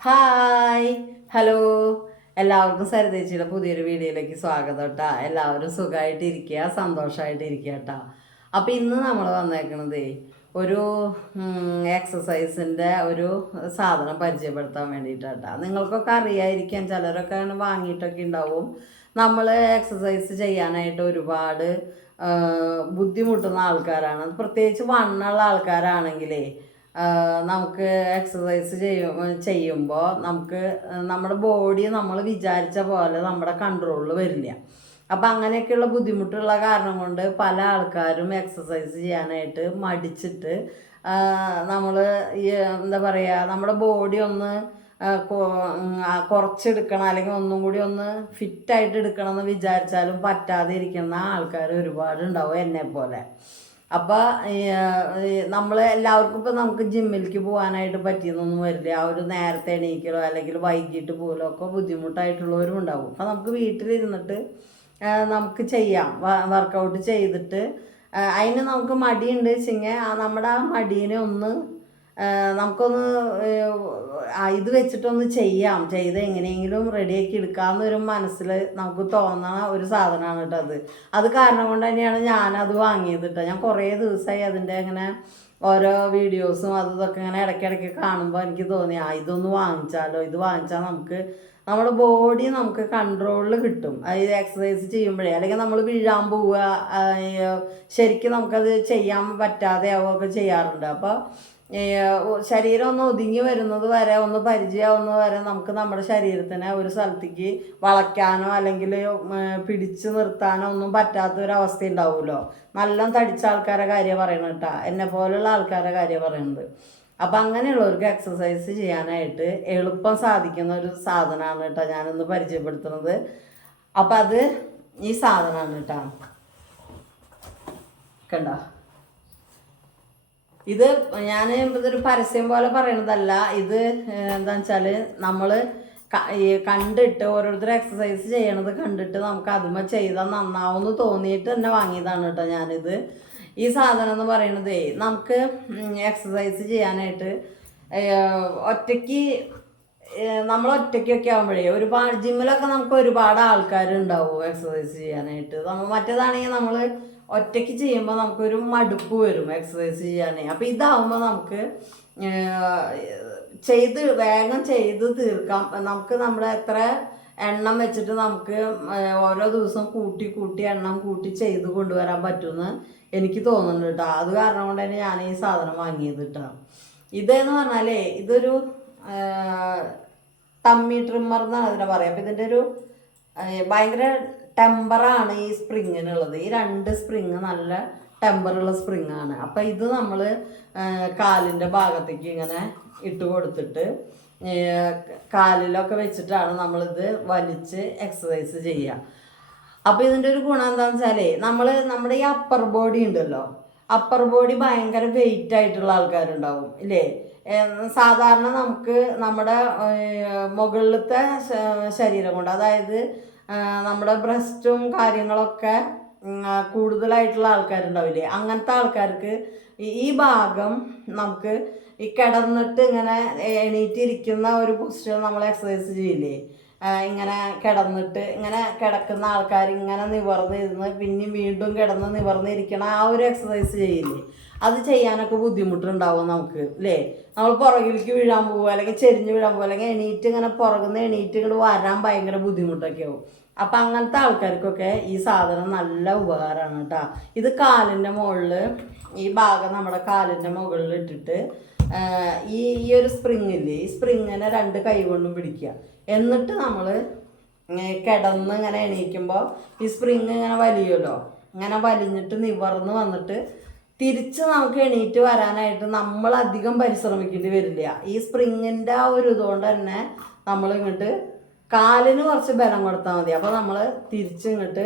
Hi. Hello. എല്ലാവർക്കും സരിതേച്ചിയുടെ പുതിയൊരു വീഡിയോയിലേക്ക് സ്വാഗതം കേട്ടാ എല്ലാവരും സുഖമായിട്ടിരിക്കുക സന്തോഷമായിട്ടിരിക്കുക കേട്ടോ അപ്പം ഇന്ന് നമ്മൾ വന്നേക്കണത് ഒരു എക്സസൈസിന്റെ ഒരു സാധനം പരിചയപ്പെടുത്താൻ വേണ്ടിയിട്ടാട്ടാ നിങ്ങൾക്കൊക്കെ അറിയായിരിക്കാം ചിലരൊക്കെ വാങ്ങിയിട്ടൊക്കെ ഉണ്ടാവും. നമ്മൾ എക്സസൈസ് ചെയ്യാനായിട്ട് ഒരുപാട് ബുദ്ധിമുട്ടുന്ന ആൾക്കാരാണ്. പ്രത്യേകിച്ച് വണ്ണുള്ള ആൾക്കാരാണെങ്കിലേ നമുക്ക് എക്സസൈസ് ചെയ്യും ചെയ്യുമ്പോൾ നമുക്ക് നമ്മുടെ ബോഡി നമ്മൾ വിചാരിച്ച പോലെ നമ്മുടെ കൺട്രോളിൽ വരില്ല. അപ്പം അങ്ങനെയൊക്കെയുള്ള ബുദ്ധിമുട്ടുള്ള കാരണം കൊണ്ട് പല ആൾക്കാരും എക്സസൈസ് ചെയ്യാനായിട്ട് മടിച്ചിട്ട് നമ്മൾ ഈ എന്താ പറയുക നമ്മുടെ ബോഡി ഒന്ന് കുറച്ചെടുക്കണം അല്ലെങ്കിൽ ഒന്നും കൂടി ഒന്ന് ഫിറ്റായിട്ട് എടുക്കണം എന്ന് വിചാരിച്ചാലും പറ്റാതെ ഇരിക്കുന്ന ആൾക്കാർ ഒരുപാടുണ്ടാവും എന്നെ പോലെ. അപ്പോൾ നമ്മൾ എല്ലാവർക്കും ഇപ്പോൾ നമുക്ക് ജിമ്മിലേക്ക് പോകാനായിട്ട് പറ്റിയെന്നൊന്നും വരില്ല. ആ ഒരു നേരത്തെ എണീക്കലോ അല്ലെങ്കിൽ വൈകിട്ട് പോകലോ ഒക്കെ ബുദ്ധിമുട്ടായിട്ടുള്ളവരും ഉണ്ടാവും. അപ്പോൾ നമുക്ക് വീട്ടിലിരുന്നിട്ട് നമുക്ക് ചെയ്യാം. വർക്കൗട്ട് ചെയ്തിട്ട് അതിന് നമുക്ക് മടിയുണ്ട്. വെച്ചെങ്കിൽ നമ്മുടെ ആ മടീനെ ഒന്ന് നമുക്കൊന്ന് ഇത് വെച്ചിട്ടൊന്ന് ചെയ്യാം. ചെയ്ത് എങ്ങനെയെങ്കിലും റെഡിയാക്കി എടുക്കാമെന്നൊരു മനസ്സിൽ നമുക്ക് തോന്നുന്ന ഒരു സാധനമാണ് കേട്ടോ അത്. അത് കാരണം കൊണ്ട് തന്നെയാണ് ഞാനത് വാങ്ങിയത് കേട്ടോ ഞാൻ കുറേ ദിവസമായി അതിന്റെ അങ്ങനെ ഓരോ വീഡിയോസും അതും ഇതൊക്കെ ഇങ്ങനെ ഇടയ്ക്കിടയ്ക്ക് കാണുമ്പോൾ എനിക്ക് തോന്നി ആ ഇതൊന്ന് വാങ്ങിച്ചാലോ? ഇത് വാങ്ങിച്ചാൽ നമുക്ക് നമ്മുടെ ബോഡി നമുക്ക് കൺട്രോളിൽ കിട്ടും. അത് എക്സസൈസ് ചെയ്യുമ്പോഴേ. അല്ലെങ്കിൽ നമ്മൾ വീഴാൻ പോവുക ശരിക്കും നമുക്കത് ചെയ്യാൻ പറ്റാതെ ആവുകയൊക്കെ ചെയ്യാറുണ്ട്. അപ്പോൾ ശരീരം ഒന്ന് ഒതുങ്ങി വരുന്നത് വരെ ഒന്ന് പരിചയമാവുന്നത് വരെ നമുക്ക് നമ്മുടെ ശരീരത്തിനെ ഒരു സ്ഥലത്തേക്ക് വളയ്ക്കാനോ അല്ലെങ്കിൽ പിടിച്ചു നിർത്താനോ ഒന്നും പറ്റാത്തൊരവസ്ഥ ഉണ്ടാവുമല്ലോ നല്ല തടിച്ച ആൾക്കാരെ കാര്യം പറയണ കേട്ടാ. എന്നെ പോലുള്ള ആൾക്കാരെ കാര്യം പറയുന്നത് അപ്പം അങ്ങനെയുള്ളവർക്ക് എക്സസൈസ് ചെയ്യാനായിട്ട് എളുപ്പം സാധിക്കുന്ന ഒരു സാധനമാണ് കേട്ടോ ഞാനിന്ന് പരിചയപ്പെടുത്തുന്നത്. അപ്പം അത് ഈ സാധനമാണ് കേട്ടോ. കണ്ടോ? ഇത് ഞാൻ ഇതൊരു പരസ്യം പോലെ പറയണതല്ല. ഇത് എന്താ വെച്ചാൽ നമ്മൾ കണ്ടിട്ട് ഓരോരുത്തർ എക്സസൈസ് ചെയ്യണത് കണ്ടിട്ട് നമുക്ക് അതുമ ചെയ്താൽ നന്നാവുമെന്ന് തോന്നിയിട്ട് തന്നെ വാങ്ങിയതാണ് കേട്ടോ ഞാനിത്. ഈ സാധനം എന്ന് പറയണതേ നമുക്ക് എക്സസൈസ് ചെയ്യാനായിട്ട് ഒറ്റയ്ക്ക് നമ്മൾ ഒറ്റയ്ക്കൊക്കെ ആകുമ്പോഴേ ഒരുപാട് ജിമ്മിലൊക്കെ നമുക്ക് ഒരുപാട് ആൾക്കാരുണ്ടാവും എക്സസൈസ് ചെയ്യാനായിട്ട്? നമ്മൾ മറ്റേതാണെങ്കിൽ നമ്മൾ ഒറ്റയ്ക്ക് ചെയ്യുമ്പോൾ നമുക്കൊരു മടുപ്പ് വരും എക്സസൈസ് ചെയ്യാനേ. അപ്പോൾ ഇതാവുമ്പോൾ നമുക്ക് ചെയ്ത് വേഗം ചെയ്ത് തീർക്കാം. നമുക്ക് നമ്മുടെ എത്ര എണ്ണം വെച്ചിട്ട് നമുക്ക് ഓരോ ദിവസം കൂട്ടി കൂട്ടി എണ്ണം കൂട്ടി ചെയ്ത് കൊണ്ടുവരാൻ പറ്റുമെന്ന് എനിക്ക് തോന്നുന്നുണ്ട് കേട്ടോ അത് കാരണം കൊണ്ട് തന്നെ ഞാൻ ഈ സാധനം വാങ്ങിയത് കേട്ടോ ഇതെന്ന് പറഞ്ഞാലേ ഇതൊരു തമ്മി ട്രിമ്മർ എന്നാണ് അതിനെ പറയുക അപ്പം ഇതിന്റെ ഒരു ഭയങ്കര ടെമ്പറാണ് ഈ സ്പ്രിങ്ങിനുള്ളത് ഈ രണ്ട് സ്പ്രിങ് നല്ല ടെമ്പറുള്ള സ്പ്രിങ് ആണ്. അപ്പം ഇത് നമ്മൾ കാലിന്റെ ഭാഗത്തേക്ക് ഇങ്ങനെ ഇട്ട് കൊടുത്തിട്ട് കാലിലൊക്കെ വെച്ചിട്ടാണ് നമ്മളിത് വലിച്ച് എക്സസൈസ് ചെയ്യുക അപ്പോൾ ഇതിന്റെ ഒരു ഗുണം എന്താണെന്ന് വെച്ചാലേ നമ്മൾ നമ്മുടെ ഈ അപ്പർ ബോഡി ഉണ്ടല്ലോ അപ്പർ ബോഡി ഭയങ്കര വെയിറ്റ് ആയിട്ടുള്ള ആൾക്കാരുണ്ടാവും ഇല്ലേ? സാധാരണ നമുക്ക് നമ്മുടെ മുകളിലത്തെ ശരീരം കൊണ്ട് അതായത് നമ്മുടെ ബ്രസ്റ്റും കാര്യങ്ങളൊക്കെ കൂടുതലായിട്ടുള്ള ആൾക്കാരുണ്ടാവില്ലേ? അങ്ങനത്തെ ആൾക്കാർക്ക് ഈ ഭാഗം നമുക്ക് ഈ കിടന്നിട്ട് ഇങ്ങനെ എണീറ്റിരിക്കുന്ന ഒരു പൊസിഷൻ നമ്മൾ എക്സസൈസ് ചെയ്യില്ലേ? ഇങ്ങനെ കിടന്നിട്ട് ഇങ്ങനെ കിടക്കുന്ന ആൾക്കാർ ഇങ്ങനെ നിവർന്നിരുന്ന് പിന്നെയും വീണ്ടും കിടന്ന് നിവർന്നിരിക്കണ ആ ഒരു എക്സസൈസ് ചെയ്യില്ലേ? അത് ചെയ്യാനൊക്കെ ബുദ്ധിമുട്ടുണ്ടാവും നമുക്ക് അല്ലേ നമ്മൾ പുറകിലേക്ക് വീഴാൻ പോകുക അല്ലെങ്കിൽ ചെരിഞ്ഞ് വീഴാൻ പോകുക അല്ലെങ്കിൽ എണീറ്റ് ഇങ്ങനെ പുറകുന്ന എണീറ്റ് ഇങ്ങോട്ട് വരാൻ ഭയങ്കര ബുദ്ധിമുട്ടൊക്കെ ആവും. അപ്പം അങ്ങനത്തെ ആൾക്കാർക്കൊക്കെ ഈ സാധനം നല്ല ഉപകാരമാണ് കേട്ടോ ഇത് കാലിന്റെ മുകളിൽ ഈ ഭാഗം നമ്മുടെ കാലിന്റെ മുകളിൽ ഇട്ടിട്ട് ഈ ഈ ഒരു സ്പ്രിങ് ഇല്ലേ ഈ സ്പ്രിങ്ങിനെ രണ്ട് കൈ കൊണ്ടും പിടിക്കുക. എന്നിട്ട് നമ്മൾ കിടന്ന് ഇങ്ങനെ എണീക്കുമ്പോൾ ഈ സ്പ്രിങ് ഇങ്ങനെ വലിയല്ലോ ഇങ്ങനെ വലിഞ്ഞിട്ട് നിവർന്ന് വന്നിട്ട് തിരിച്ച് നമുക്ക് എണീറ്റ് വരാനായിട്ട് നമ്മൾ അധികം പരിശ്രമിക്കേണ്ടി വരില്ല. ഈ സ്പ്രിങ്ങിന്റെ ആ ഒരു ഇതുകൊണ്ട് തന്നെ നമ്മൾ ഇങ്ങോട്ട് കാലിന് കുറച്ച് ബലം കൊടുത്താൽ മതി. അപ്പോൾ നമ്മൾ തിരിച്ച് ഇങ്ങോട്ട്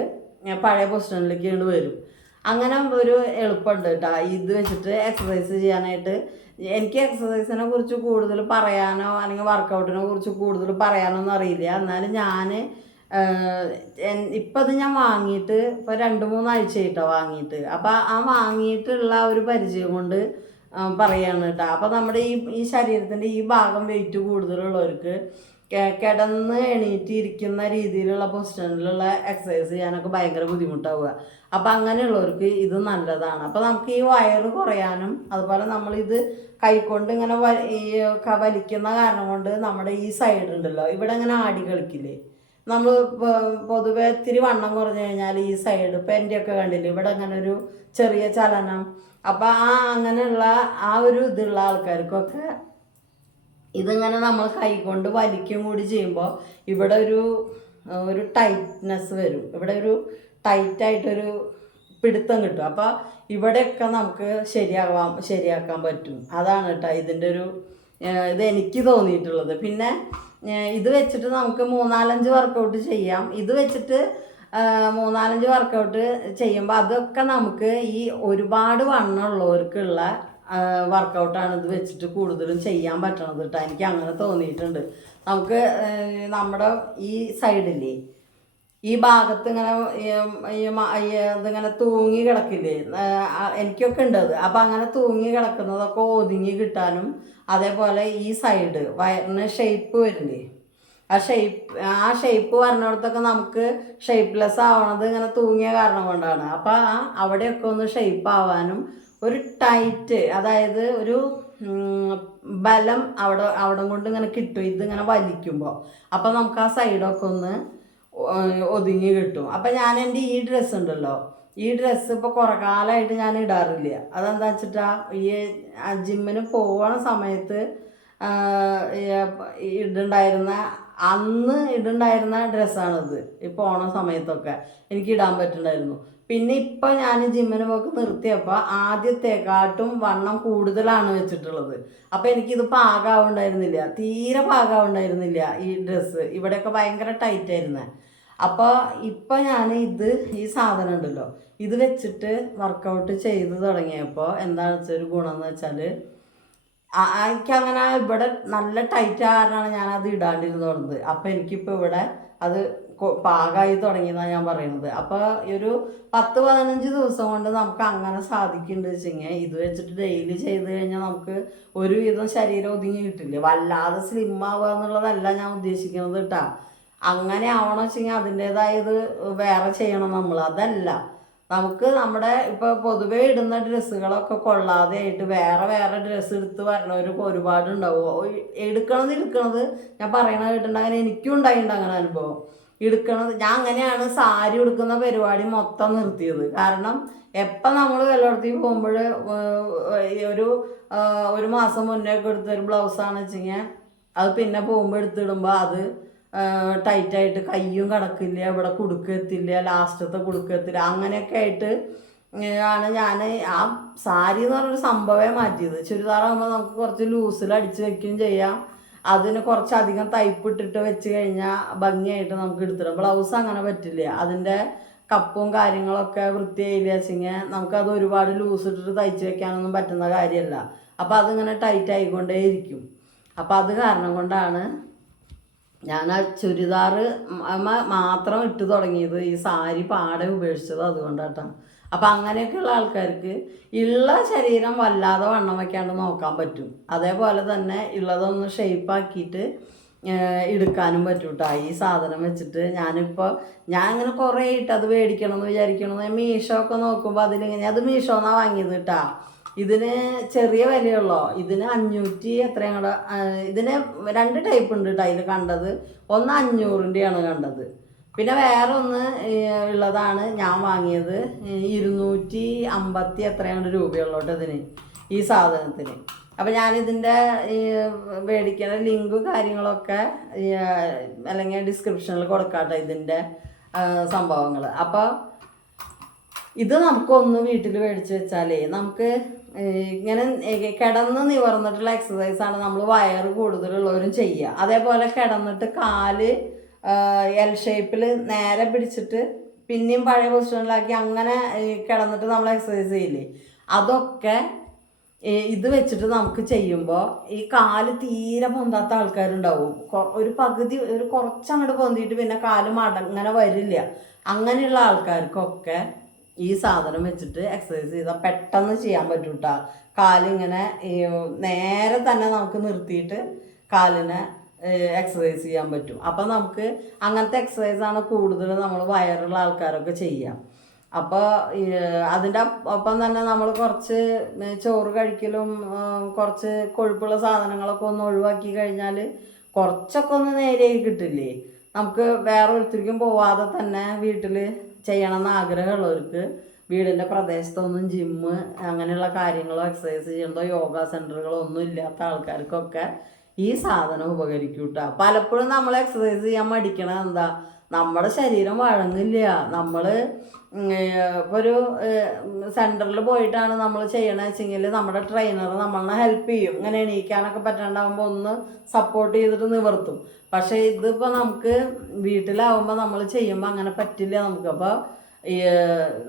പഴയ പൊസിഷനിലേക്ക് ഇങ്ങോട്ട് വരും. അങ്ങനെ ഒരു എളുപ്പമുണ്ട് കേട്ടോ ഇത് വെച്ചിട്ട് എക്സസൈസ് ചെയ്യാനായിട്ട് എനിക്ക് എക്സസൈസിനെ കുറിച്ച് കൂടുതൽ പറയാനോ അല്ലെങ്കിൽ വർക്കൗട്ടിനെ കുറിച്ച് കൂടുതൽ പറയാനോ ഒന്നും അറിയില്ല. എന്നാലും ഞാൻ ഇപ്പം അത് ഞാൻ വാങ്ങിയിട്ട് ഇപ്പോൾ രണ്ട് മൂന്നാഴ്ച ആയിട്ടോ വാങ്ങിയിട്ട്. അപ്പോൾ ആ വാങ്ങിയിട്ടുള്ള ഒരു പരിചയം കൊണ്ട് പറയാണ് കേട്ടോ. അപ്പോൾ നമ്മുടെ ഈ ഈ ശരീരത്തിന്റെ ഈ ഭാഗം വെയിറ്റ് കൂടുതലുള്ളവർക്ക് കിടന്ന് എണീറ്റ് ഇരിക്കുന്ന രീതിയിലുള്ള പൊസിഷനിലുള്ള എക്സസൈസ് ചെയ്യാനൊക്കെ ഭയങ്കര ബുദ്ധിമുട്ടാവുക. അപ്പൊ അങ്ങനെയുള്ളവർക്ക് ഇത് നല്ലതാണ്. അപ്പൊ നമുക്ക് ഈ വയറ് കുറയാനും അതുപോലെ നമ്മളിത് കൈക്കൊണ്ട് ഇങ്ങനെ ഈ വലിക്കുന്ന കാരണം കൊണ്ട് നമ്മുടെ ഈ സൈഡ് ഉണ്ടല്ലോ ഇവിടെ ഇങ്ങനെ ആടി കളിക്കില്ലേ? നമ്മൾ പൊതുവെ ഇത്തിരി വണ്ണം കുറഞ്ഞു കഴിഞ്ഞാൽ ഈ സൈഡ് ഇപ്പം എന്റെയൊക്കെ കണ്ടില്ലേ ഇവിടെ അങ്ങനെ ഒരു ചെറിയ ചലനം. അപ്പം ആ അങ്ങനെയുള്ള ആ ഒരു ഇതുള്ള ആൾക്കാർക്കൊക്കെ ഇതിങ്ങനെ നമ്മൾ കൈകൊണ്ട് വലിക്കും കൂടി ചെയ്യുമ്പോൾ ഇവിടെ ഒരു ഒരു ടൈറ്റ്നെസ് വരും. ഇവിടെ ഒരു ടൈറ്റായിട്ടൊരു പിടുത്തം കിട്ടും. അപ്പോൾ ഇവിടെയൊക്കെ നമുക്ക് ശരിയാവാൻ ശരിയാക്കാൻ പറ്റും. അതാണ് കേട്ടോ ഇതിന്റെ ഒരു ഇത് എനിക്ക് തോന്നിയിട്ടുള്ളത്. പിന്നെ ഇത് വെച്ചിട്ട് നമുക്ക് മൂന്നാലഞ്ച് വർക്കൗട്ട് ചെയ്യാം. ഇത് വെച്ചിട്ട് മൂന്നാലഞ്ച് വർക്കൗട്ട് ചെയ്യുമ്പോൾ അതൊക്കെ നമുക്ക് ഈ ഒരുപാട് വണ്ണമുള്ളവർക്കുള്ള വർക്കൗട്ടാണ് ഇത് വെച്ചിട്ട് കൂടുതലും ചെയ്യാൻ പറ്റണത് കേട്ടോ എനിക്ക് അങ്ങനെ തോന്നിയിട്ടുണ്ട്. നമുക്ക് നമ്മുടെ ഈ സൈഡില്ലേ ഈ ഭാഗത്ത് ഇങ്ങനെ ഇതിങ്ങനെ തൂങ്ങി കിടക്കില്ലേ? എനിക്കൊക്കെ ഉണ്ട് അത്. അപ്പം അങ്ങനെ തൂങ്ങി കിടക്കുന്നതൊക്കെ ഒതുങ്ങി കിട്ടാനും അതേപോലെ ഈ സൈഡ് വയറിന് ഷേപ്പ് വരില്ലേ? ആ ഷേപ്പ് ആ ഷേപ്പ് പറഞ്ഞിടത്തൊക്കെ നമുക്ക് ഷേപ്പ്ലെസ് ആവണത് ഇങ്ങനെ തൂങ്ങിയ കാരണം കൊണ്ടാണ്. അപ്പം ആ അവിടെയൊക്കെ ഒന്ന് ഷേപ്പ് ആവാനും ഒരു ടൈറ്റ് അതായത് ഒരു ബലം അവിടെ അവിടെ കൊണ്ട് ഇങ്ങനെ കിട്ടും. ഇതിങ്ങനെ വലിക്കുമ്പോൾ അപ്പം നമുക്ക് ആ സൈഡൊക്കെ ഒന്ന് ഒതുങ്ങി കിട്ടും. അപ്പം ഞാൻ എന്റെ ഈ ഡ്രസ്സ് ഉണ്ടല്ലോ ഈ ഡ്രസ്സ് ഇപ്പോൾ കുറേ കാലമായിട്ട് ഞാൻ ഇടാറില്ല. അതെന്താ വെച്ചിട്ടാ ഈ ജിമ്മിന് പോകുന്ന സമയത്ത് ഇടുണ്ടായിരുന്ന അന്ന് ഇടുണ്ടായിരുന്ന ഡ്രസ്സാണിത് ഈ പോണ സമയത്തൊക്കെ എനിക്ക് ഇടാൻ പറ്റുന്നുണ്ടായിരുന്നു പിന്നെ ഇപ്പം ഞാൻ ജിമ്മിന് പോക്ക് നിർത്തിയപ്പോൾ ആദ്യത്തെക്കാട്ടും വണ്ണം കൂടുതലാണ് വെച്ചിട്ടുള്ളത്. അപ്പോൾ എനിക്കിത് പാകാവുണ്ടായിരുന്നില്ല തീരെ പാകാവുണ്ടായിരുന്നില്ല ഈ ഡ്രസ്സ് ഇവിടെയൊക്കെ ഭയങ്കര ടൈറ്റ് ആയിരുന്നേ. അപ്പോൾ ഇപ്പം ഞാൻ ഇത് ഈ സാധനം ഉണ്ടല്ലോ ഇത് വെച്ചിട്ട് വർക്കൗട്ട് ചെയ്ത് തുടങ്ങിയപ്പോൾ എന്താണെന്ന് വെച്ചാൽ ഒരു ഗുണം എന്ന് വെച്ചാൽ എനിക്കങ്ങനെ ഇവിടെ നല്ല ടൈറ്റ് കാരണമാണ് ഞാൻ അത് ഇടാണ്ടിരുന്ന് തുടങ്ങുന്നത് അപ്പം എനിക്കിപ്പോൾ ഇവിടെ അത് പാകമായി തുടങ്ങിയെന്നാണ് ഞാൻ പറയുന്നത്. അപ്പോൾ ഒരു പത്ത് പതിനഞ്ച് ദിവസം കൊണ്ട് നമുക്ക് അങ്ങനെ സാധിക്കുന്നുണ്ട് വെച്ചെങ്കിൽ ഇത് വെച്ചിട്ട് ഡെയിലി ചെയ്ത് കഴിഞ്ഞാൽ നമുക്ക് ഒരുവിധം ശരീരം ഒതുങ്ങി കിട്ടില്ല? വല്ലാതെ സ്ലിം ആവുക എന്നുള്ളതല്ല ഞാൻ ഉദ്ദേശിക്കുന്നത് കേട്ടാ അങ്ങനെ ആവണം വെച്ചെങ്കിൽ അതിന്റെതായത് വേറെ ചെയ്യണം നമ്മൾ അതല്ല. നമുക്ക് നമ്മുടെ ഇപ്പോൾ പൊതുവേ ഇടുന്ന ഡ്രസ്സുകളൊക്കെ കൊള്ളാതെ ആയിട്ട് വേറെ വേറെ ഡ്രസ്സ് എടുത്ത് വരണവർക്ക് ഒരുപാട് ഉണ്ടാവും എടുക്കണത് എടുക്കണത് ഞാൻ പറയണ കേട്ടിട്ടുണ്ട് അങ്ങനെ എനിക്കും ഉണ്ടായിട്ടുണ്ട് അങ്ങനെ അനുഭവം. എടുക്കണത് ഞാൻ അങ്ങനെയാണ് സാരി ഉടുക്കുന്ന പരിപാടി മൊത്തം നിർത്തിയത്. കാരണം എപ്പം നമ്മൾ വല്ലയിടത്തേക്ക് പോകുമ്പോൾ ഒരു ഒരു മാസം മുന്നേ ഒക്കെ എടുത്തൊരു ബ്ലൗസാണെന്ന് വെച്ച് കഴിഞ്ഞാൽ അത് പിന്നെ പോകുമ്പോൾ എടുത്തിടുമ്പോൾ അത് ടൈറ്റായിട്ട് കയ്യും കടക്കില്ല ഇവിടെ കുടുക്കത്തില്ല ലാസ്റ്റത്തെ കുടുക്കത്തില്ല അങ്ങനെയൊക്കെ ആയിട്ട് ആണ് ഞാൻ ആ സാരി എന്ന് പറഞ്ഞൊരു സംഭവമേ മാറ്റിയത്. ചുരിദാറാകുമ്പോൾ നമുക്ക് കുറച്ച് ലൂസിൽ അടിച്ച് വെക്കുകയും ചെയ്യാം. അതിന് കുറച്ചധികം ഇട്ടിട്ട് വെച്ച് കഴിഞ്ഞാൽ ഭംഗിയായിട്ട് നമുക്ക് എടുത്തിടാം. ബ്ലൗസ് അങ്ങനെ പറ്റില്ല. അതിന്റെ കപ്പും കാര്യങ്ങളൊക്കെ വൃത്തിയായില്ല വെച്ചെങ്കിൽ നമുക്കത് ഒരുപാട് ലൂസ് ഇട്ടിട്ട് തയ്ച്ച് വെക്കാനൊന്നും പറ്റുന്ന കാര്യമല്ല. അപ്പോൾ അതിങ്ങനെ ടൈറ്റ് ആയിക്കൊണ്ടേ ഇരിക്കും അപ്പോൾ അത് കാരണം കൊണ്ടാണ് ഞാൻ ആ ചുരിദാർ മാത്രം ഇട്ട് തുടങ്ങിയത് ഈ സാരി പാടെ ഉപേക്ഷിച്ചത് അതുകൊണ്ടാട്ടാണ് അപ്പം അങ്ങനെയൊക്കെയുള്ള ആൾക്കാർക്ക് ഉള്ള ശരീരം വല്ലാതെ വണ്ണം വയ്ക്കാണ്ട് നോക്കാൻ പറ്റും. അതേപോലെ തന്നെ ഉള്ളതൊന്ന് ഷേപ്പാക്കിയിട്ട് എടുക്കാനും പറ്റും കേട്ടോ ഈ സാധനം വെച്ചിട്ട് ഞാനിപ്പോൾ ഞാൻ ഇങ്ങനെ കുറേ ഇട്ട് അത് മേടിക്കണം എന്ന് വിചാരിക്കണമെന്ന് മീഷോ ഒക്കെ നോക്കുമ്പോൾ അതിലിങ്ങനെ അത് മീഷോ എന്നാണ് വാങ്ങിയത് കേട്ടോ ഇതിന് ചെറിയ വിലയുള്ളോ? ഇതിന് അഞ്ഞൂറ്റി എത്രയും കൂടെ ഇതിന് രണ്ട് ടൈപ്പ് ഉണ്ട് കേട്ടോ അതിൽ കണ്ടത്. ഒന്ന് അഞ്ഞൂറിന്റെയാണ് കണ്ടത്. പിന്നെ വേറെ ഒന്ന് ഉള്ളതാണ് ഞാൻ വാങ്ങിയത് ഇരുന്നൂറ്റി അമ്പത്തി എത്രയാണ് രൂപയുള്ളൂ കേട്ടോ ഇതിന് ഈ സാധനത്തിന്. അപ്പം ഞാനിതിന്റെ മേടിക്കുന്ന ലിങ്കും കാര്യങ്ങളൊക്കെ അല്ലെങ്കിൽ ഡിസ്ക്രിപ്ഷനിൽ കൊടുക്കാട്ടോ ഇതിന്റെ സംഭവങ്ങൾ അപ്പോൾ ഇത് നമുക്കൊന്ന് വീട്ടിൽ മേടിച്ച് വെച്ചാലേ നമുക്ക് ഇങ്ങനെ കിടന്ന് നിവർന്നിട്ടുള്ള ആണ് നമ്മൾ വയറ് കൂടുതലുള്ളവരും ചെയ്യുക. അതേപോലെ കിടന്നിട്ട് കാൽ എൽ ഷേപ്പിൽ നേരെ പിടിച്ചിട്ട് പിന്നെയും പഴയ പൊസിഷനിലാക്കി അങ്ങനെ കിടന്നിട്ട് നമ്മൾ എക്സസൈസ് ചെയ്യില്ലേ? അതൊക്കെ ഇത് വെച്ചിട്ട് നമുക്ക് ചെയ്യുമ്പോൾ ഈ കാൽ തീരെ പൊന്താത്ത ആൾക്കാരുണ്ടാവും. ഒരു പകുതി ഒരു കുറച്ചങ്ങോട്ട് പൊന്തിയിട്ട് പിന്നെ കാൽ മടങ്ങനെ വരില്ല. അങ്ങനെയുള്ള ആൾക്കാർക്കൊക്കെ ഈ സാധനം വെച്ചിട്ട് എക്സസൈസ് ചെയ്താൽ പെട്ടെന്ന് ചെയ്യാൻ പറ്റും കേട്ടോ കാലിങ്ങനെ നേരെ തന്നെ നമുക്ക് നിർത്തിയിട്ട് കാലിനെ എക്സസൈസ് ചെയ്യാൻ പറ്റും. അപ്പം നമുക്ക് അങ്ങനത്തെ എക്സസൈസാണ് കൂടുതൽ നമ്മൾ വയറുള്ള ആൾക്കാരൊക്കെ ചെയ്യാം. അപ്പോൾ അതിന്റെ ഒപ്പം തന്നെ നമ്മൾ കുറച്ച് ചോറ് കഴിക്കലും കുറച്ച് കൊഴുപ്പുള്ള സാധനങ്ങളൊക്കെ ഒന്ന് ഒഴിവാക്കി കഴിഞ്ഞാൽ കുറച്ചൊക്കെ ഒന്ന് നേരെയായി കിട്ടില്ലേ? നമുക്ക് വേറെ ഒരുത്തിരിക്കും പോവാതെ തന്നെ വീട്ടിൽ ചെയ്യണമെന്ന് ആഗ്രഹമുള്ളവർക്ക് വീടിന്റെ പ്രദേശത്തൊന്നും ജിമ്മ് അങ്ങനെയുള്ള കാര്യങ്ങളോ എക്സസൈസ് ചെയ്യണ്ടോ യോഗ സെന്ററുകളോ ഒന്നും ഇല്ലാത്ത ആൾക്കാർക്കൊക്കെ ഈ സാധനം ഉപകരിക്കും കേട്ടോ പലപ്പോഴും നമ്മൾ എക്സസൈസ് ചെയ്യാൻ മടിക്കണത് എന്താ? നമ്മുടെ ശരീരം വഴങ്ങില്ല. നമ്മൾ ഒരു സെന്ററിൽ പോയിട്ടാണ് നമ്മൾ ചെയ്യണമെന്ന് വെച്ചെങ്കിൽ നമ്മുടെ ട്രെയിനർ നമ്മളെ ഹെൽപ്പ് ചെയ്യും. ഇങ്ങനെ എണീക്കാനൊക്കെ പറ്റാണ്ടാവുമ്പോൾ ഒന്ന് സപ്പോർട്ട് ചെയ്തിട്ട് നിവർത്തും. പക്ഷേ ഇതിപ്പോൾ നമുക്ക് വീട്ടിലാവുമ്പോൾ നമ്മൾ ചെയ്യുമ്പോൾ അങ്ങനെ പറ്റില്ല നമുക്ക്. അപ്പോൾ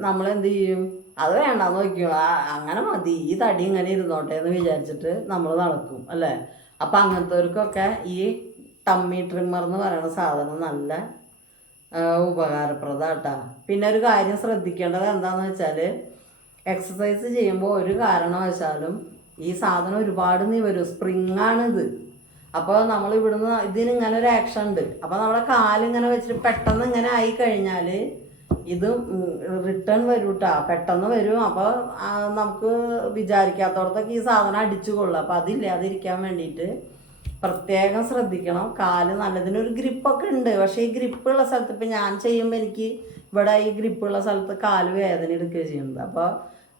നമ്മൾ എന്ത് ചെയ്യും? അത് വേണ്ട നോക്കിയോ അങ്ങനെ മതി. ഈ തടി ഇങ്ങനെ ഇരുന്നോട്ടെ എന്ന് വിചാരിച്ചിട്ട് നമ്മൾ നടക്കും അല്ലേ? അപ്പം അങ്ങനത്തെവർക്കൊക്കെ ഈ ടമ്മി ട്രിമ്മർ എന്ന് പറയുന്ന സാധനം നല്ല ഉപകാരപ്രദമാട്ടാ പിന്നെ ഒരു കാര്യം ശ്രദ്ധിക്കേണ്ടത് എന്താണെന്ന് വെച്ചാൽ എക്സസൈസ് ചെയ്യുമ്പോൾ ഒരു കാരണവശാലും ഈ സാധനം ഒരുപാട് നീ വരും. സ്പ്രിങ്ങാണിത്. അപ്പോൾ നമ്മൾ ഇവിടുന്ന് ഇതിന് ഇങ്ങനെ ഒരു ആക്ഷൻ ഉണ്ട്. അപ്പോൾ നമ്മുടെ കാലിങ്ങനെ വെച്ചിട്ട് പെട്ടെന്ന് ഇങ്ങനെ ആയി കഴിഞ്ഞാൽ ഇത് റിട്ടേൺ വരും കേട്ടോ പെട്ടെന്ന് വരും. അപ്പോൾ നമുക്ക് വിചാരിക്കാത്തടത്തൊക്കെ ഈ സാധനം അടിച്ചു കൊള്ളും. അപ്പോൾ അതില്ലാതിരിക്കാൻ വേണ്ടിയിട്ട് പ്രത്യേകം ശ്രദ്ധിക്കണം. കാൽ നല്ലതിനൊരു ഗ്രിപ്പൊക്കെ ഉണ്ട്. പക്ഷേ ഈ ഗ്രിപ്പുള്ള സ്ഥലത്ത് ഇപ്പം ഞാൻ ചെയ്യുമ്പോൾ എനിക്ക് ഇവിടെ ഈ ഗ്രിപ്പുള്ള സ്ഥലത്ത് കാൽ വേദന എടുക്കുകയാണ് ചെയ്യുന്നത്. അപ്പോൾ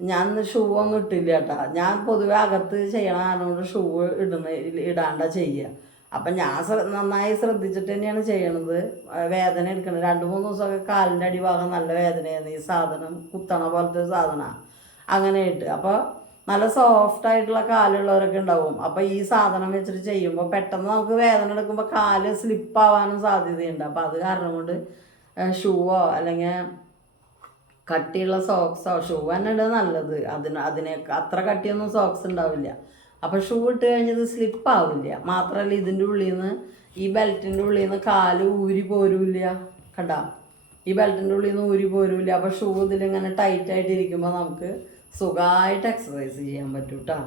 ഞാൻ ഷൂ ഒന്നും ഇട്ടില്ല കേട്ടോ. ഞാൻ പൊതുവെ അകത്ത് ചെയ്യണ ഷൂ ഇടുന്ന ഇടാണ്ട ചെയ്യുക. അപ്പം ഞാൻ നന്നായി ശ്രദ്ധിച്ചിട്ട് തന്നെയാണ് ചെയ്യണത്. വേദന എടുക്കുന്നത് രണ്ട് മൂന്ന് ദിവസമൊക്കെ കാലിന്റെ അടിഭാഗം നല്ല വേദനയായിരുന്നു. ഈ സാധനം കുത്തണ പോലത്തെ സാധനമാണ്. അങ്ങനെ ഇട്ട് അപ്പോൾ നല്ല സോഫ്റ്റ് ആയിട്ടുള്ള കാലുള്ളവരൊക്കെ ഉണ്ടാവും. അപ്പോൾ ഈ സാധനം വെച്ചിട്ട് ചെയ്യുമ്പോൾ പെട്ടെന്ന് നമുക്ക് വേദന എടുക്കുമ്പോൾ കാൽ സ്ലിപ്പാവാനും സാധ്യതയുണ്ട്. അപ്പോൾ അത് കാരണം കൊണ്ട് ഷൂവോ അല്ലെങ്കിൽ കട്ടിയുള്ള സോക്സോ ഷൂ തന്നെ ഇടുക നല്ലത്. അതിന് അതിനെ അത്ര കട്ടിയൊന്നും സോക്സ് ഉണ്ടാവില്ല. അപ്പോൾ ഷൂ ഇട്ട് കഴിഞ്ഞത് സ്ലിപ്പ് ആവില്ല. മാത്രമല്ല ഇതിന്റെ ഉള്ളിൽ നിന്ന് ഈ ബെൽറ്റിന്റെ ഉള്ളിൽ നിന്ന് കാൽ ഊരി പോരൂല്ല. കണ്ട? ഈ ബെൽറ്റിന്റെ ഉള്ളിൽ നിന്ന് ഊരി പോരൂല്ല. അപ്പോൾ ഷൂ ഇതിലിങ്ങനെ ടൈറ്റായിട്ട് ഇരിക്കുമ്പോൾ നമുക്ക് സുഖമായിട്ട് എക്സസൈസ് ചെയ്യാൻ പറ്റും കേട്ടോ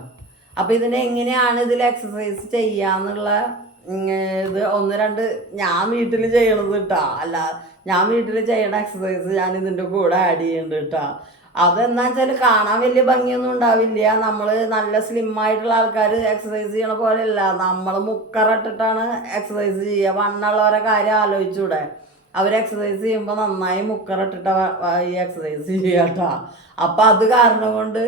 അപ്പോൾ ഇതിനെ എങ്ങനെയാണ് ഇതിൽ എക്സസൈസ് ചെയ്യാന്നുള്ള ഇത് ഒന്ന് രണ്ട് ഞാൻ വീട്ടിൽ ചെയ്യണത് കേട്ടോ അല്ല ഞാൻ വീട്ടിൽ ചെയ്യണ എക്സസൈസ് ഞാൻ ഇതിന്റെ കൂടെ ആഡ് ചെയ്യുന്നുണ്ട് കേട്ടോ അതെന്താ വെച്ചാൽ കാണാൻ വലിയ ഭംഗിയൊന്നും ഉണ്ടാവില്ല. നമ്മൾ നല്ല സ്ലിം ആയിട്ടുള്ള ആൾക്കാർ എക്സസൈസ് ചെയ്യണ പോലെയല്ല. നമ്മൾ മുക്കറിട്ടിട്ടാണ് എക്സസൈസ് ചെയ്യുക. വണ്ണുള്ളവരെ കാര്യം ആലോചിച്ചൂടെ. അവർ എക്സസൈസ് ചെയ്യുമ്പോൾ നന്നായി മുക്കറിട്ടിട്ട ഈ എക്സസൈസ് ചെയ്യാട്ടോ അപ്പം അത് കാരണം കൊണ്ട്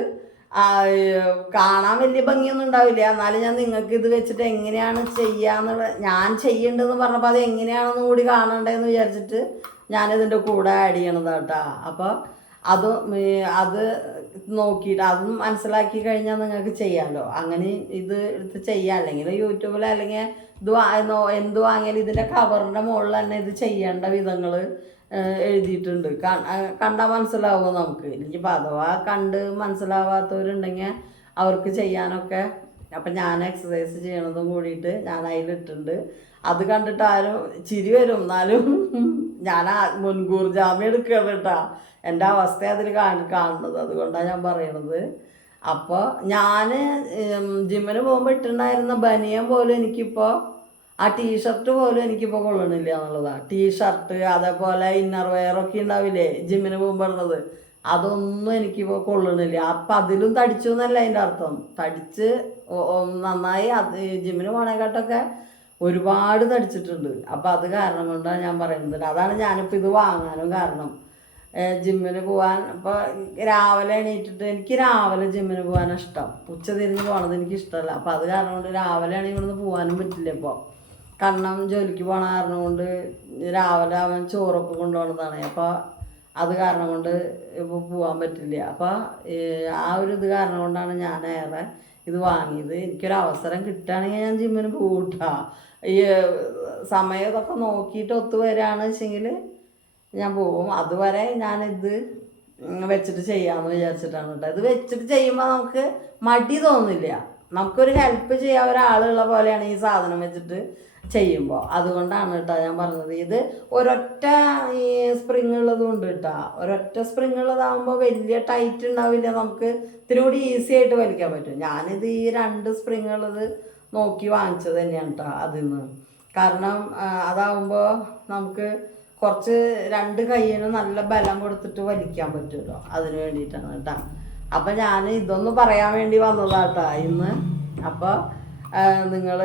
കാണാൻ വലിയ ഭംഗിയൊന്നും ഉണ്ടാവില്ല. എന്നാലും ഞാൻ നിങ്ങൾക്ക് ഇത് വെച്ചിട്ട് എങ്ങനെയാണ് ചെയ്യാന്നുള്ള ഞാൻ ചെയ്യേണ്ടതെന്ന് പറഞ്ഞപ്പോൾ അത് എങ്ങനെയാണെന്ന് കൂടി കാണണ്ടേന്ന് വിചാരിച്ചിട്ട് ഞാനിതിന്റെ കൂടെ ആഡ് ചെയ്യണതാട്ടാ അപ്പോൾ അത് അത് നോക്കിയിട്ട് അതും മനസ്സിലാക്കി കഴിഞ്ഞാൽ നിങ്ങൾക്ക് ചെയ്യാമല്ലോ അങ്ങനെ ഇത് എടുത്ത് ചെയ്യാം. അല്ലെങ്കിൽ യൂട്യൂബിൽ അല്ലെങ്കിൽ ഇത് എന്ത് വാങ്ങിയാലും ഇതിന്റെ കവറിന്റെ മുകളിൽ തന്നെ ഇത് ചെയ്യേണ്ട വിധങ്ങൾ എഴുതിയിട്ടുണ്ട്. കണ്ടാൽ മനസ്സിലാവും നമുക്ക്? ഇനിയിപ്പോൾ അഥവാ കണ്ട് മനസ്സിലാവാത്തവരുണ്ടെങ്കിൽ അവർക്ക് ചെയ്യാനൊക്കെ അപ്പം ഞാൻ എക്സസൈസ് ചെയ്യണതും കൂടിയിട്ട് ഞാൻ അതിലിട്ടുണ്ട് അത് കണ്ടിട്ട് ആരും ചിരി വരും. എന്നാലും ഞാൻ മുൻകൂർ ജാമ്യം എടുക്കുകയാണ് കേട്ടാ. എന്റെ അവസ്ഥ അതിൽ കാണി കാണുന്നത്. അതുകൊണ്ടാണ് ഞാൻ പറയണത്. അപ്പോൾ ഞാൻ ജിമ്മിന് പോകുമ്പോൾ ഇട്ടുണ്ടായിരുന്ന ബനിയൻ പോലും എനിക്കിപ്പോൾ ആ ടീഷർട്ട് പോലും എനിക്കിപ്പോൾ കൊള്ളണില്ല എന്നുള്ളതാണ് ടീഷർട്ട് അതേപോലെ ഇന്നർ വെയറൊക്കെ ഉണ്ടാവില്ലേ ജിമ്മിന് പോകുമ്പോൾ ഇടുന്നത്. അതൊന്നും എനിക്കിപ്പോൾ കൊള്ളണില്ല. അപ്പം അതിലും തടിച്ചു എന്നല്ല അതിന്റെ അർത്ഥം. തടിച്ച് നന്നായി അത് ജിമ്മിന് പോണേക്കാട്ടൊക്കെ ഒരുപാട് തടിച്ചിട്ടുണ്ട്. അപ്പം അത് കാരണം കൊണ്ടാണ് ഞാൻ പറയുന്നത്. അതാണ് ഞാനിപ്പോൾ ഇത് വാങ്ങാനും കാരണം. ജിമ്മിന് പോകാൻ ഇപ്പോൾ രാവിലെ എണീറ്റിട്ട് എനിക്ക് രാവിലെ ജിമ്മിന് പോകാൻ ഇഷ്ടം. ഉച്ച തിരിഞ്ഞ് പോകണത് എനിക്ക് ഇഷ്ടമല്ല. അപ്പോൾ അത് കാരണം കൊണ്ട് രാവിലെ ആണെങ്കിൽ പോകാനും പറ്റില്ല ഇപ്പോൾ കണ്ണം ജോലിക്ക് പോകണ കാരണം കൊണ്ട് രാവിലെ അവൻ ചോറൊക്കെ കൊണ്ടുപോകണതാണ് അപ്പോൾ അത് കാരണം കൊണ്ട് ഇപ്പോൾ പോകാൻ പറ്റില്ല. അപ്പോൾ ആ ഒരു ഇത് കാരണം കൊണ്ടാണ് ഞാൻ ഏറെ ഇത് വാങ്ങിയത്. എനിക്കൊരു അവസരം കിട്ടുകയാണെങ്കിൽ ഞാൻ ജിമ്മിന് പോകൂട്ടാ ഈ സമയം ഇതൊക്കെ നോക്കിയിട്ട് ഒത്തു വരികയാണെന്ന് വെച്ചെങ്കിൽ ഞാൻ പോവും. അതുവരെ ഞാനിത് വെച്ചിട്ട് ചെയ്യാമെന്ന് വിചാരിച്ചിട്ടാണ് കേട്ടോ. ഇത് വെച്ചിട്ട് ചെയ്യുമ്പോൾ നമുക്ക് മടി തോന്നില്ല. നമുക്കൊരു ഹെൽപ്പ് ചെയ്യാൻ ഒരാളുള്ള പോലെയാണ് ഈ സാധനം വെച്ചിട്ട് ചെയ്യുമ്പോൾ അതുകൊണ്ടാണ് കേട്ടോ ഞാൻ പറഞ്ഞത്. ഇത് ഒരൊറ്റ ഈ സ്പ്രിങ് ഉള്ളതുകൊണ്ട് കേട്ടോ. ഒരൊറ്റ സ്പ്രിങ് ഉള്ളതാകുമ്പോൾ വലിയ ടൈറ്റ് ഉണ്ടാവില്ല. നമുക്ക് ഇത്തിരി കൂടി ഈസി ആയിട്ട് വലിക്കാൻ പറ്റും. ഞാനിത് ഈ രണ്ട് സ്പ്രിങ് ഉള്ളത് നോക്കി വാങ്ങിച്ചത് തന്നെയാണ് കേട്ടോ അതിൽ നിന്ന് കാരണം അതാവുമ്പോൾ നമുക്ക് കുറച്ച് രണ്ട് കയ്യിന് നല്ല ബലം കൊടുത്തിട്ട് വലിക്കാൻ പറ്റുമല്ലോ അതിന് വേണ്ടിയിട്ടാണ് കേട്ടോ. അപ്പം ഞാൻ ഇതൊന്ന് പറയാൻ വേണ്ടി വന്നതാട്ടോ ഇന്ന്. അപ്പോൾ നിങ്ങൾ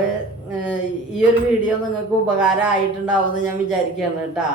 ഈ ഒരു വീഡിയോ നിങ്ങൾക്ക് ഉപകാരമായിട്ടുണ്ടാവുമെന്ന് ഞാൻ വിചാരിക്കുകയാണ് കേട്ടോ.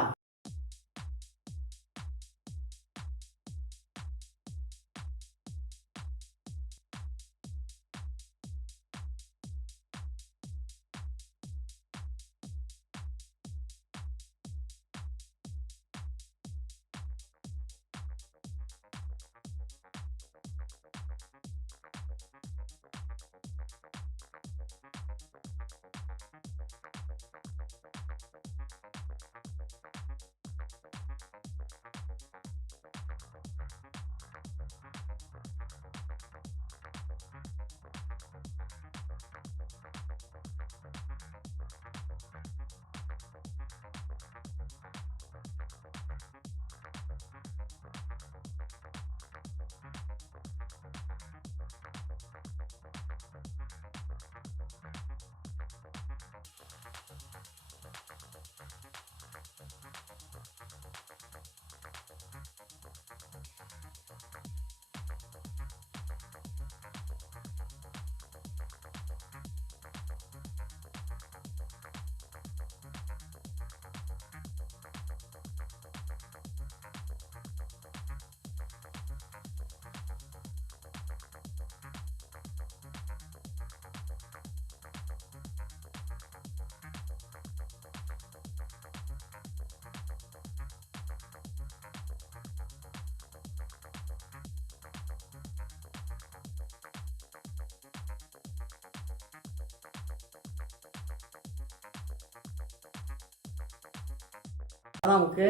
നമുക്ക്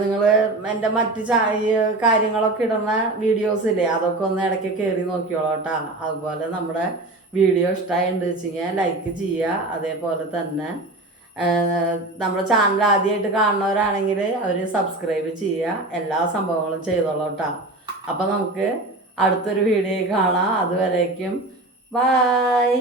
നിങ്ങൾ എന്റെ മറ്റ് കാര്യങ്ങളൊക്കെ ഇടുന്ന വീഡിയോസ് ഇല്ലേ അതൊക്കെ ഒന്ന് ഇടയ്ക്ക് കയറി നോക്കിയോളൂ കേട്ടോ. അതുപോലെ നമ്മുടെ വീഡിയോ ഇഷ്ടമായിട്ടുണ്ട് വെച്ചിങ്ങനെ ലൈക്ക് ചെയ്യുക അതേപോലെ തന്നെ നമ്മുടെ ചാനൽ ആദ്യമായിട്ട് കാണുന്നവരാണെങ്കിൽ അവർ സബ്സ്ക്രൈബ് ചെയ്യുക എല്ലാ സംഭവങ്ങളും ചെയ്തോളൂ കേട്ടോ. അപ്പം നമുക്ക് അടുത്തൊരു വീഡിയോ കാണാം. അതുവരേക്കും ബായ്